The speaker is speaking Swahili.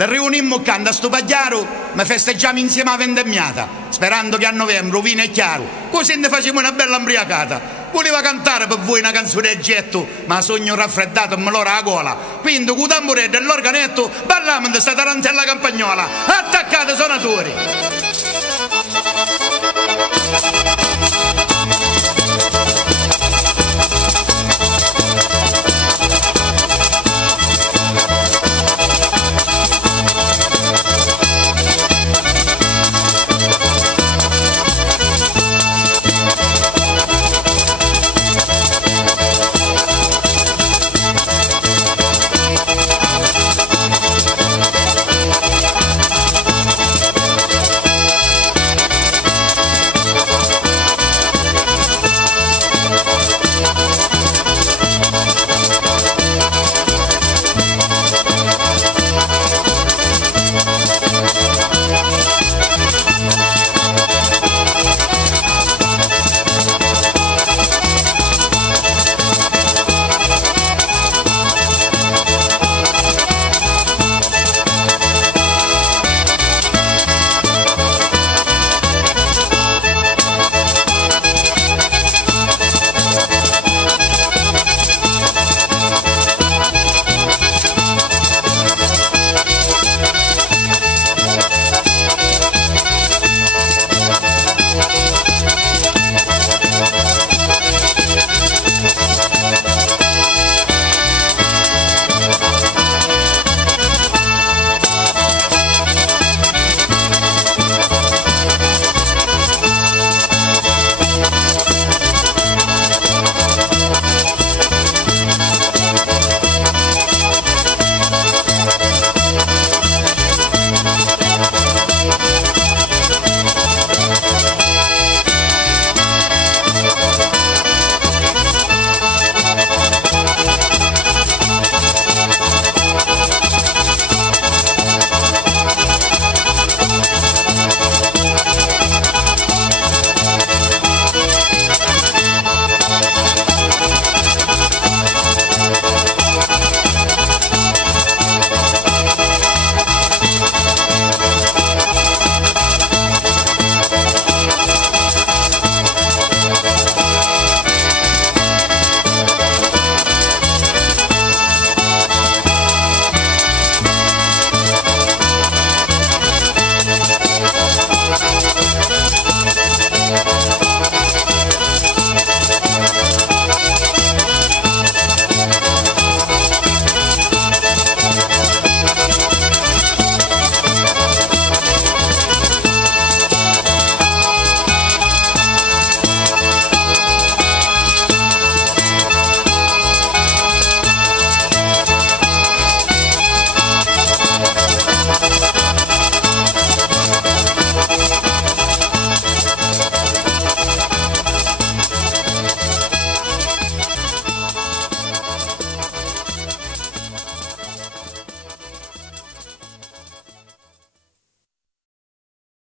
Ne riunimmo accanto a sto pagliaro, ma festeggiamo insieme a vendemmiata, sperando che a novembre il vino è chiaro, così ne facciamo una bella imbriacata. Voleva cantare per voi una canzone di getto, ma sogno raffreddato e me l'ora la gola. Quindi con tamburetto e l'organetto parliamo di sta tarantella campagnola. Attaccate suonatori!